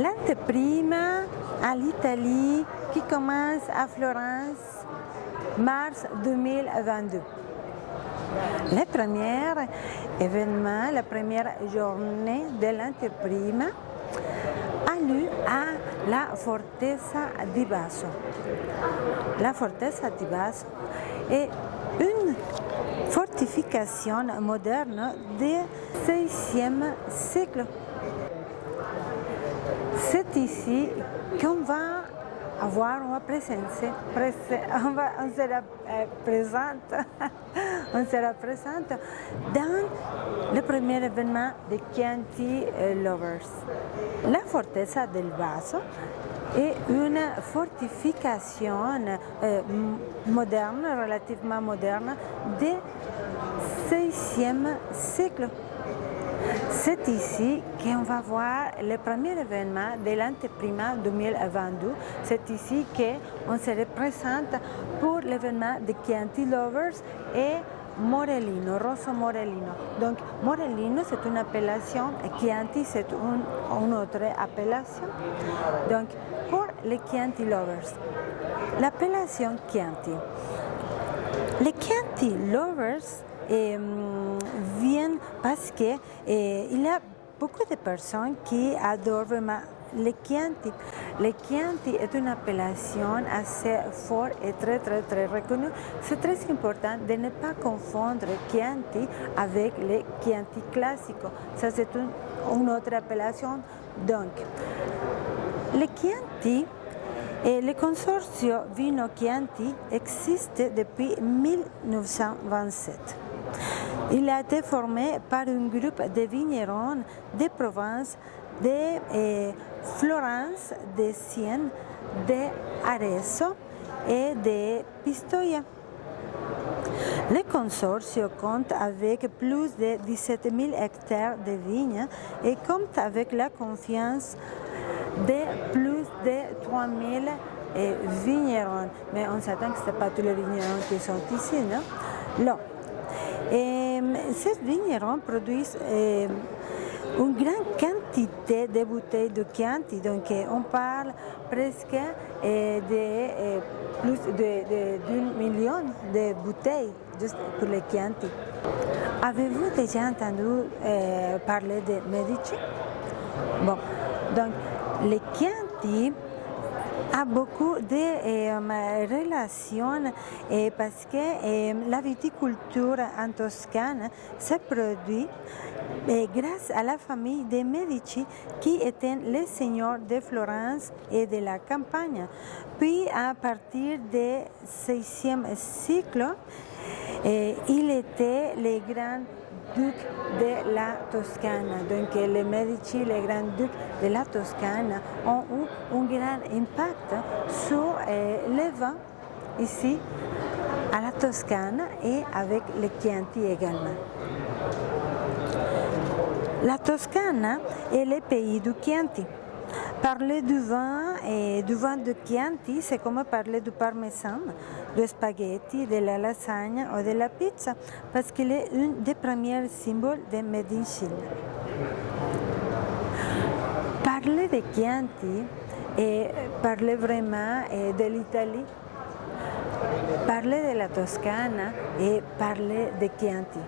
L'anteprima à l'Italie qui commence à Florence mars 2022. Le premier événement, la première journée de l'anteprima a lieu à la Fortezza di Basso. La Fortezza di Basso est une fortification moderne du VIe siècle. C'est ici qu'on va avoir, on sera présente dans le premier événement de Chianti Lovers. La Fortezza del Basso est une fortification moderne, relativement moderne, du VIe siècle. C'est ici qu'on va voir le premier événement de l'anteprima 2022. C'est ici qu'on se représente pour l'événement de Chianti Lovers et Morellino, Rosso Morellino. Donc Morellino c'est une appellation et Chianti c'est une autre appellation. Donc pour les Chianti Lovers, l'appellation Chianti. Les Chianti Lovers viennent parce qu'il y a beaucoup de personnes qui adorent vraiment le Chianti. Le Chianti est une appellation assez forte et très reconnue. C'est très important de ne pas confondre Chianti avec le Chianti classico. Ça c'est une autre appellation. Donc, le Chianti et le consorzio Vino Chianti existe depuis 1927. Il a été formé par un groupe de vignerons de Provence, de Florence, de Sienne, de Arezzo et de Pistoia. Le consortio compte avec plus de 17 000 hectares de vignes et compte avec la confiance de plus de 3 000 vignerons. Mais on s'attend que ce n'est pas tous les vignerons qui sont ici, non? Non. Et ces vignerons produisent une grande quantité de bouteilles de Chianti, donc on parle presque de plus d'1 million de bouteilles juste pour les Chianti. Avez-vous déjà entendu parler de Medici? Bon, donc les Chianti a beaucoup de relations parce que la viticulture en Toscane se produit grâce à la famille de Medici qui étaient les seigneurs de Florence et de la Campagne. Puis à partir du VIe siècle, il était le grand duc de la Toscane. Donc les Medici, les grands ducs de la Toscane, ont eu un grand impact sur les vins ici à la Toscane et avec les Chianti également. La Toscane est le pays du Chianti. Parler du vin de Chianti, c'est comme parler du parmesan, du spaghetti, de la lasagne ou de la pizza, parce qu'il est un des premiers symboles de Made in Chine. Parler de Chianti et parler vraiment de l'Italie, parler de la Toscane et parler de Chianti.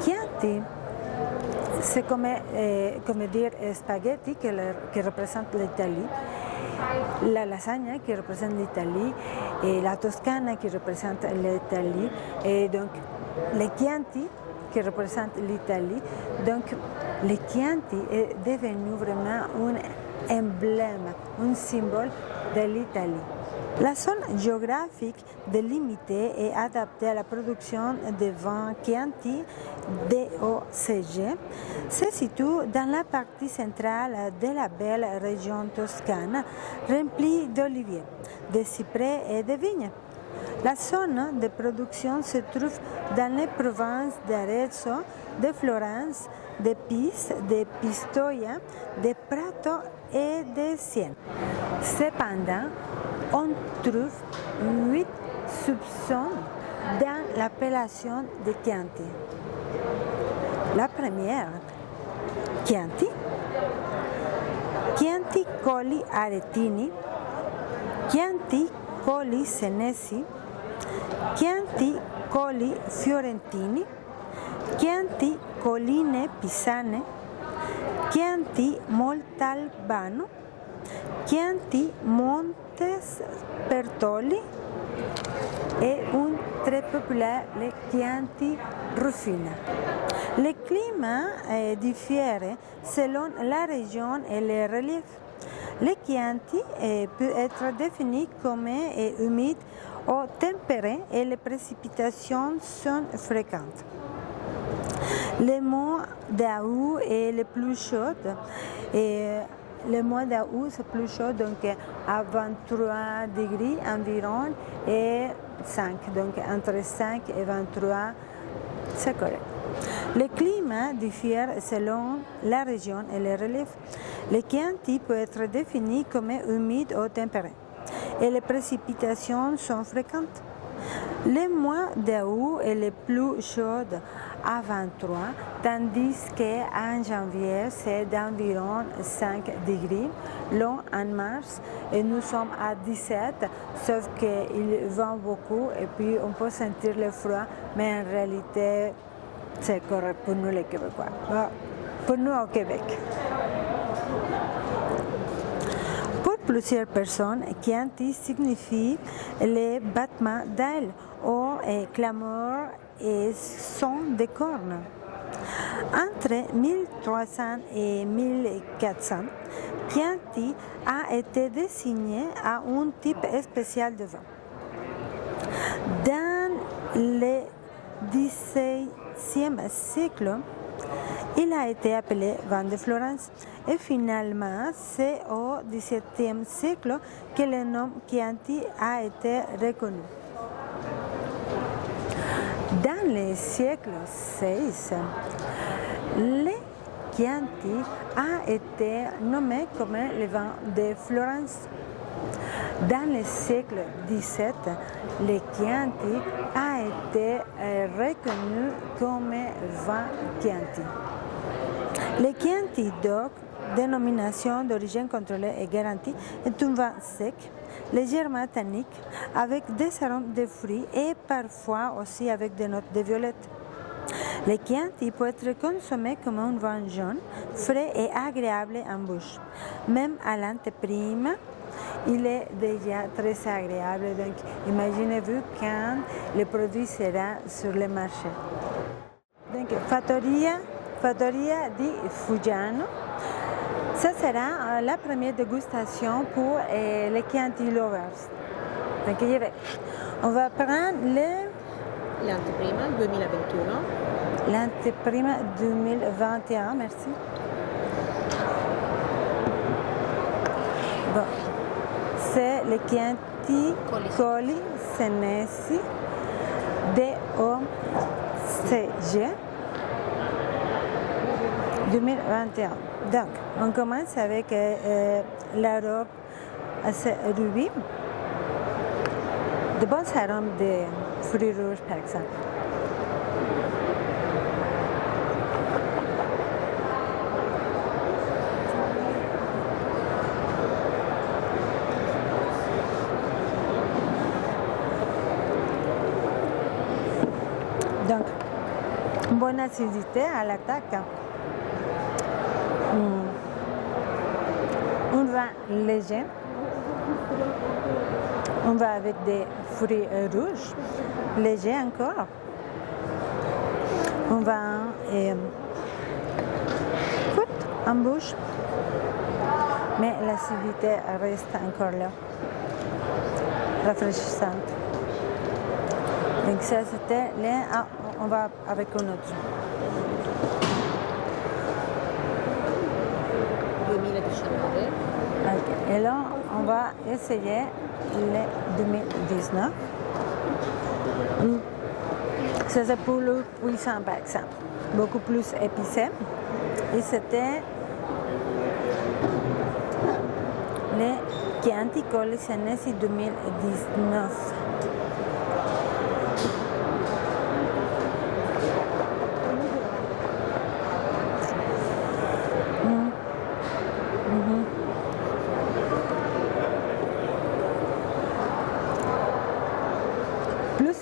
Chianti, c'est comme dire spaghetti qui représente l'Italie, la lasagne qui représente l'Italie et la Toscane qui représente l'Italie et donc les Chianti qui représentent l'Italie. Donc le Chianti est devenu vraiment un emblème, un symbole de l'Italie. La zone géographique délimitée et adaptée à la production de vins Chianti DOCG se situe dans la partie centrale de la belle région toscane remplie d'oliviers, de cyprès et de vignes. La zone de production se trouve dans les provinces d'Arezzo, de Florence, de Pise, de Pistoia, de Prato et de Sienne. Cependant, on trouve 8 soupçons dans l'appellation de Chianti. La première, Chianti, Colli Aretini, Chianti Colli Senesi, Chianti Colli Fiorentini, Chianti Colline Pisane, Chianti Montalbano, Chianti Montes Bertoli et un très populaire, le Chianti Rufina. Le climat diffère selon la région et le relief. Le Chianti peut être défini comme humide ou tempéré et les précipitations sont fréquentes. Le mois d'août est le plus chaud. Et le mois d'août c'est plus chaud, donc à 23 degrés environ et 5, donc entre 5 et 23, c'est correct. Le climat diffère selon la région et le relief. Le Chianti peut être défini comme humide ou tempéré et les précipitations sont fréquentes. Le mois d'août est le plus chaud à 23, tandis qu'en janvier c'est d'environ 5 degrés. Là, en mars, et nous sommes à 17, sauf qu'il vent beaucoup et puis on peut sentir le froid, mais en réalité c'est correct pour nous les Québécois, pour nous au Québec. Pour plusieurs personnes, Chianti signifie les battements d'ailes ou clameurs et son de cornes. Entre 1300 et 1400, Chianti a été désigné à un type spécial de vin. Dans le XVIe siècle, il a été appelé vin de Florence et finalement c'est au XVIIe siècle que le nom Chianti a été reconnu. Dans le siècle XVI, le Chianti a été nommé comme le vin de Florence. Dans le siècle XVII, le Chianti a été reconnu comme vin Chianti. Le Chianti DOC, dénomination d'origine contrôlée et garantie, est un vin sec, légèrement tannique, avec des arômes de fruits et parfois aussi avec des notes de violette. Le Chianti peut être consommé comme un vin jaune, frais et agréable en bouche. Même à l'anteprime, il est déjà très agréable. Donc, imaginez-vous quand le produit sera sur le marché. Donc, Fattoria di Fuggiano. Ça sera la première dégustation pour les Chianti lovers. Donc, on va prendre l'anteprima 2021. L'anteprima 2021, merci. Bon. C'est le Chianti Colli Senesi DOCG 2021. Donc, on commence avec la robe assez rubis, de bons arômes de fruits rouges par exemple. Donc, une bonne acidité à l'attaque. Un vin léger. On va avec des fruits rouges, légers encore. On va coûte en bouche, mais l'acidité reste encore là, rafraîchissante. Donc ça c'était on va avec un autre. 2019. Okay. Et là, on va essayer le 2019. Ça c'est pour le puissant par exemple, beaucoup plus épicé. Et c'était le Chianti Colli Senesi 2019.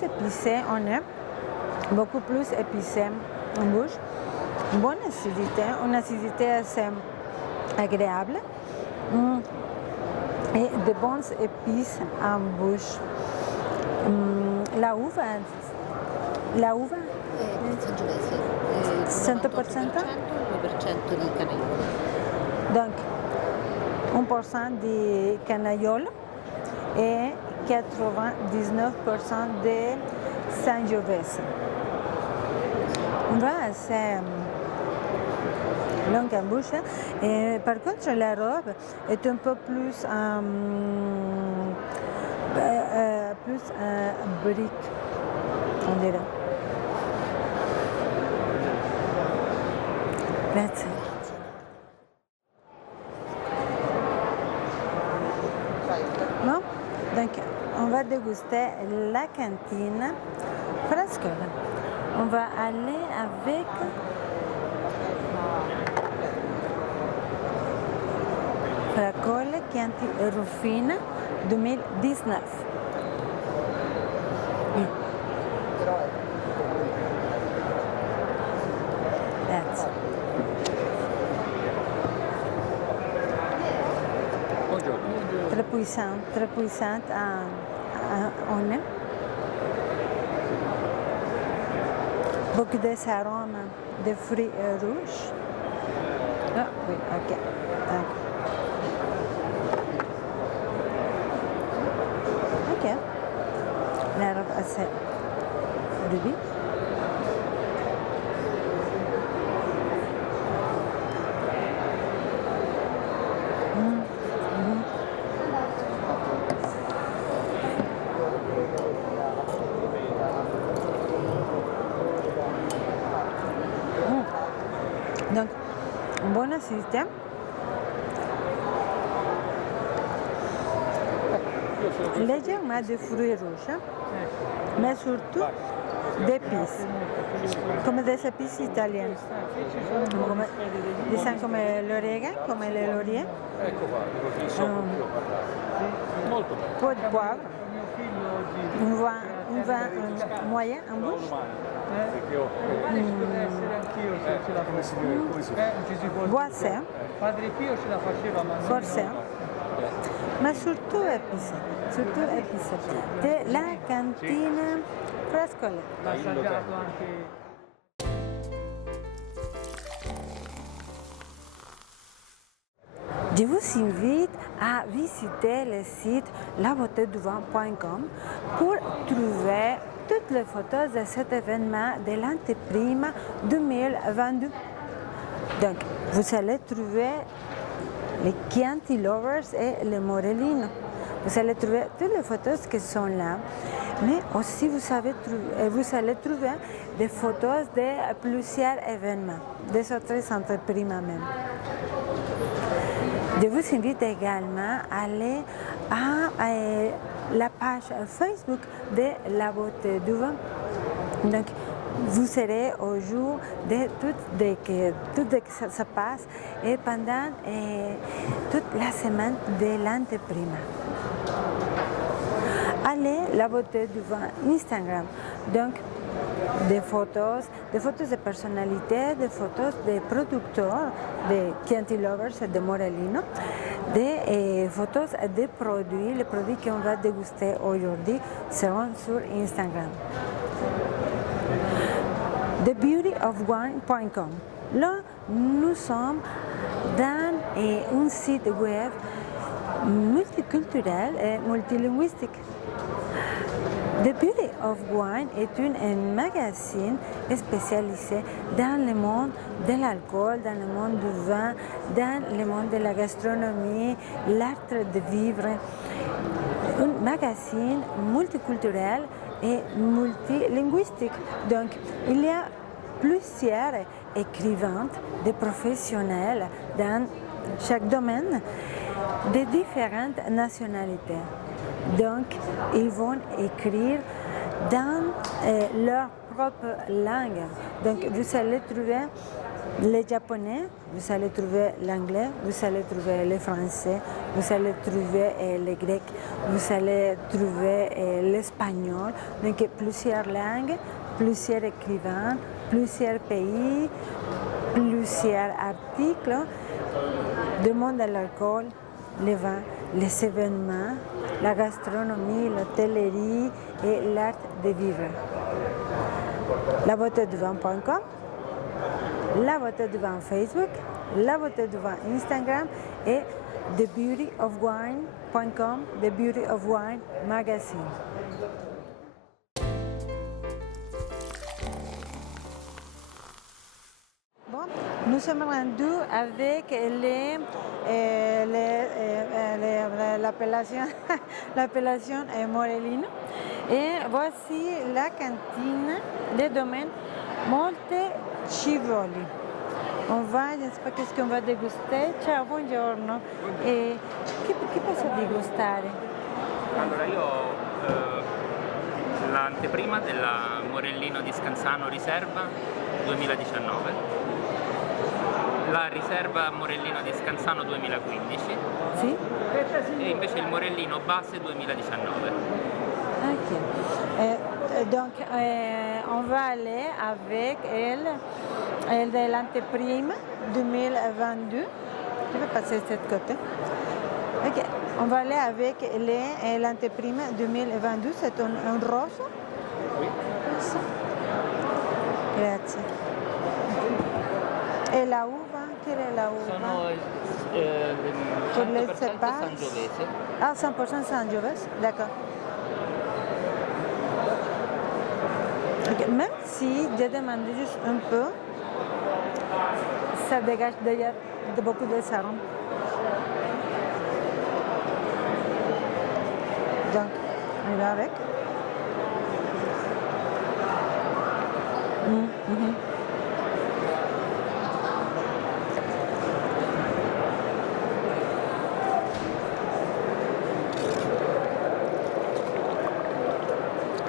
épicé on est, beaucoup plus épicé en bouche. Bonne acidité, une acidité assez agréable. Et de bonnes épices en bouche. La uva Sangiovese, 100%? 2% di cannaiolo. Donc 1% di cannaiolo et 99% de Sangiovese. On va assez longue en bouche. Et par contre, la robe est un peu plus brique, on dirait. Grazie. Bon, donc on va déguster la cantine Frascole. On va aller avec Frascole Chianti Rufina 2019. Grazie. Très puissante on est. Beaucoup des arômes de fruits rouges. Ah oui, ok. Ok. La robe assez rubis. Donc, bonne acidité. Légèrement de fruits rouges, mais surtout d'épices, comme des épices italiennes, comme l'origan, comme le laurier, peu de poivre, un vin moyen en bouche. Boissé, corsé, mais surtout épicé. De la cantine Frascole. Je vous invite à visiter le site labeauteduvin.com pour trouver toutes les photos de cet événement de l'anteprima 2022. Donc, vous allez trouver les Chianti Lovers et les Morellino. Vous allez trouver toutes les photos qui sont là, mais aussi vous allez trouver des photos de plusieurs événements, des autres anteprimas même. Je vous invite également à aller à la page Facebook de La Beauté du Vin. Donc, vous serez au jour de tout ce qui se passe et pendant toute la semaine de l'anteprima. Allez, La Beauté du Vin Instagram. Donc, des photos de personnalités, des photos de producteurs, de Chianti Lovers et de Morellino, des photos de produits. Les produits qu'on va déguster aujourd'hui seront sur Instagram. TheBeautyOfWine.com. Là, nous sommes dans un site web multiculturel et multilinguistique. The Beauty of Wine est un magazine spécialisé dans le monde de l'alcool, dans le monde du vin, dans le monde de la gastronomie, l'art de vivre. Un magazine multiculturel et multilinguistique. Donc, il y a plusieurs écrivains, des professionnels dans chaque domaine de différentes nationalités. Donc, ils vont écrire dans leur propre langue. Donc, vous allez trouver Les japonais, vous allez trouver l'anglais, vous allez trouver le français, vous allez trouver le grec, vous allez trouver l'espagnol. Donc plusieurs langues, plusieurs écrivains, plusieurs pays, plusieurs articles, le monde de l'alcool, les vins, les événements, la gastronomie, l'hôtellerie et l'art de vivre. La beauté du vin.com, la beauté du vin Facebook, la beauté du vin Instagram et thebeautyofwine.com, The Beauty of Wine Magazine. Bon, nous sommes rendus avec l'appellation Morellino et voici la cantine des domaines Montecivoli. On va, je ne sais pas qu'est-ce qu'on va déguster. Ciao, buongiorno. E che posso degustare? Allora io ho l'anteprima della Morellino di Scansano Riserva 2019, la Riserva Morellino di Scansano 2015 Sì? e invece il Morellino base 2019. Ok. Donc, on va aller avec elle de l'anteprime 2022. Je vais passer de cette côté. Ok. On va aller avec l'anteprime 2022. C'est un rose. Oui. Grazie. E la uva? Che è la uva? Sono 100% sangiovese. Ah, 100% sangiovese? D'accord. Okay. Même si je demande juste un peu, ça dégage déjà beaucoup de sarron. Donc, on y va avec.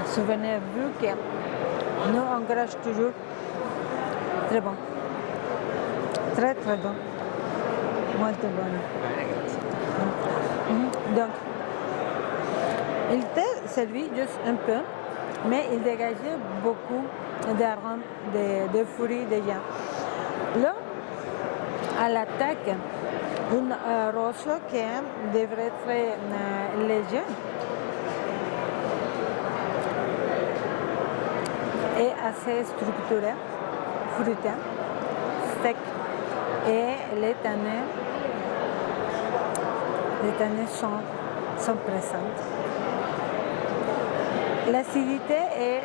Souvenez-vous que nous, on crache toujours. Très bon. Très, très bon. Molto buono. Donc, il était servi juste un peu, mais il dégageait beaucoup d'arômes, de fruits déjà. Là, à l'attaque, une rose qui devrait être léger et assez structuré, fruité, sec, et les tanins sont présentes. L'acidité est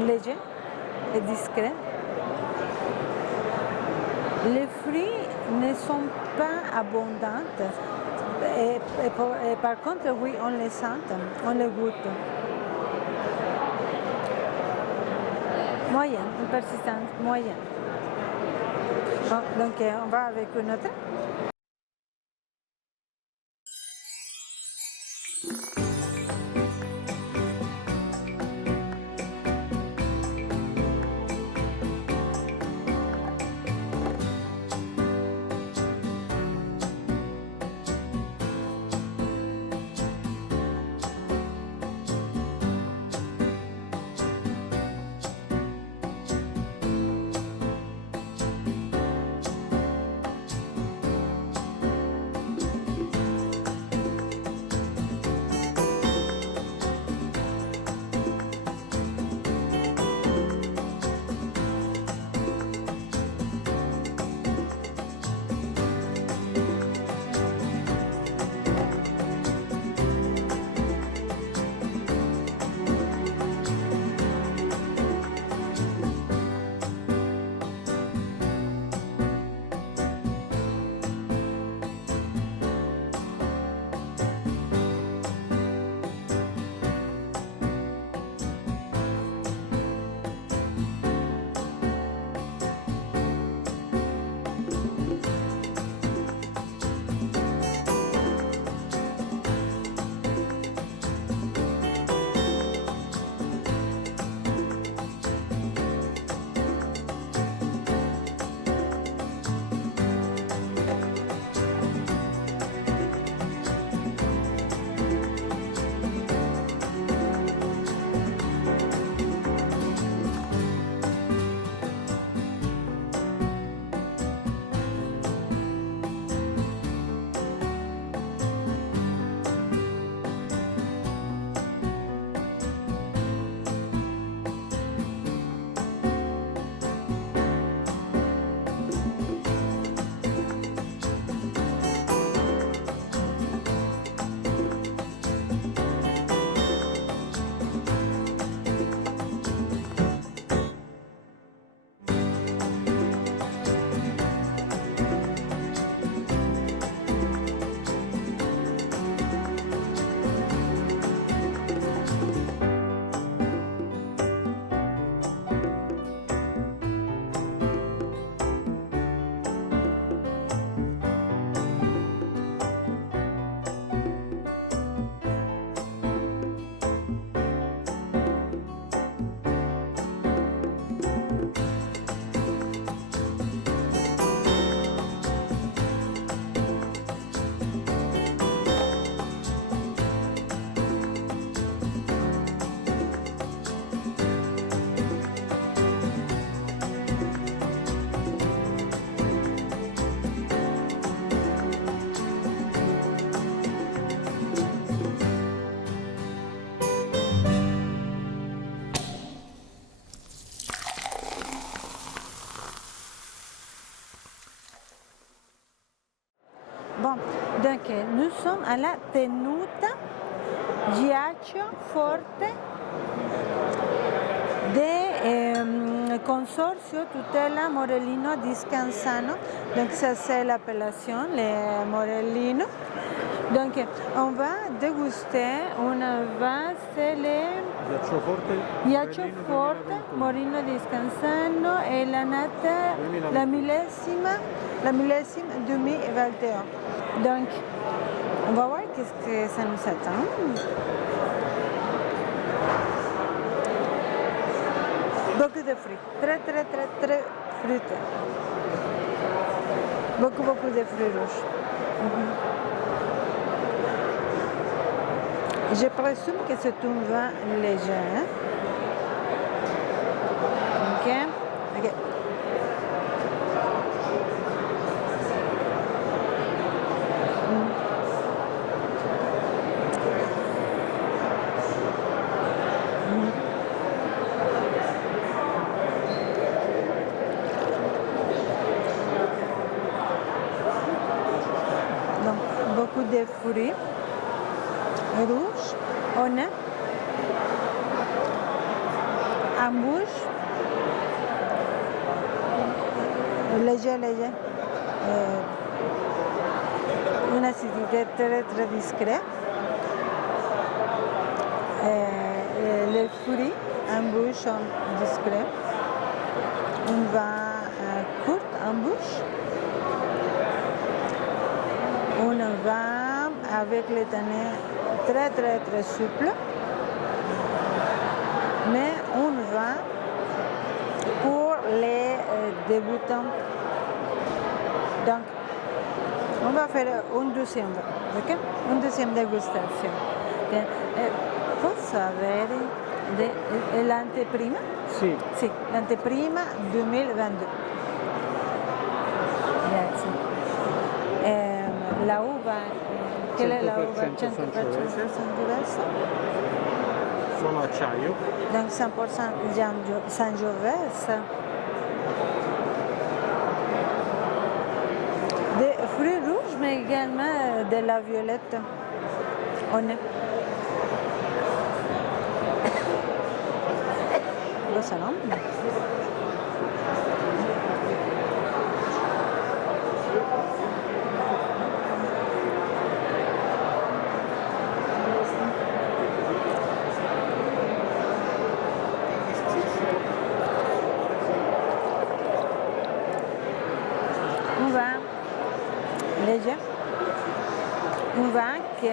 légère et discrète. Les fruits ne sont pas abondantes. Et par contre, oui, on les sent, on les goûte. Moyenne, une persistance moyenne. Bon, donc on va avec une autre. Bon, donc nous sommes à la tenuta Ghiaccio Forte de Consorzio Tutela Morellino di Scansano. Donc ça c'est l'appellation, les Morellino. Donc on va déguster un vin, c'est le Ghiaccio Forte Morellino di Scansano et la millésime 2021. Donc on va voir qu'est-ce que ça nous attend. Beaucoup de fruits, très fruités. Beaucoup de fruits rouges. Je présume que c'est un vin léger. Hein? Ok. Donc, beaucoup de fruits rouges, honnêtes, en bouche, léger. Une acidité très discrète. Les fruits en bouche sont discrets. Un vin court en bouche. Un vin avec les tanins très souple, mais un vin pour les débutants. Donc, on va faire un deuxième vin, ok? Une deuxième dégustation. Posso avere l'anteprima? Sì. Sì, l'anteprima 2022. Grazie. La uva, qual è la uva 100% diversa? Sono acciaio. Donc 100% Sangiovese. Des fruits rouges, mais également de la violette. Honnête. Le salon. Un vin léger, un vin qui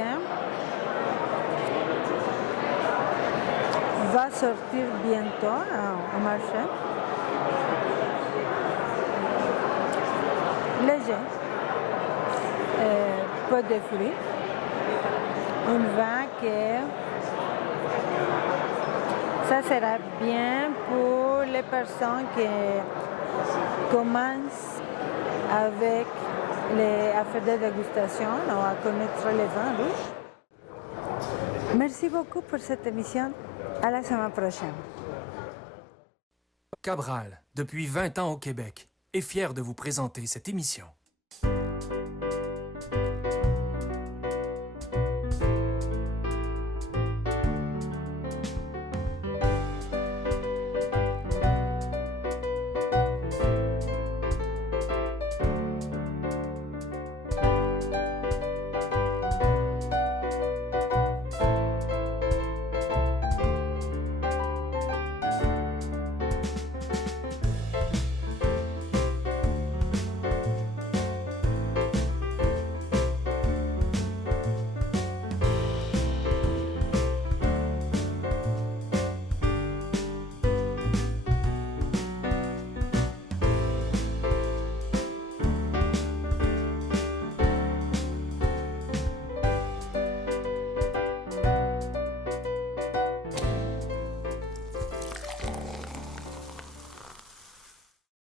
va sortir bientôt au marché. Léger, peu de fruits, un vin qui ça sera bien pour les personnes qui commencent avec à faire des dégustations ou à connaître les vins rouges. Merci beaucoup pour cette émission. À la semaine prochaine. Cabral, depuis 20 ans au Québec, est fier de vous présenter cette émission.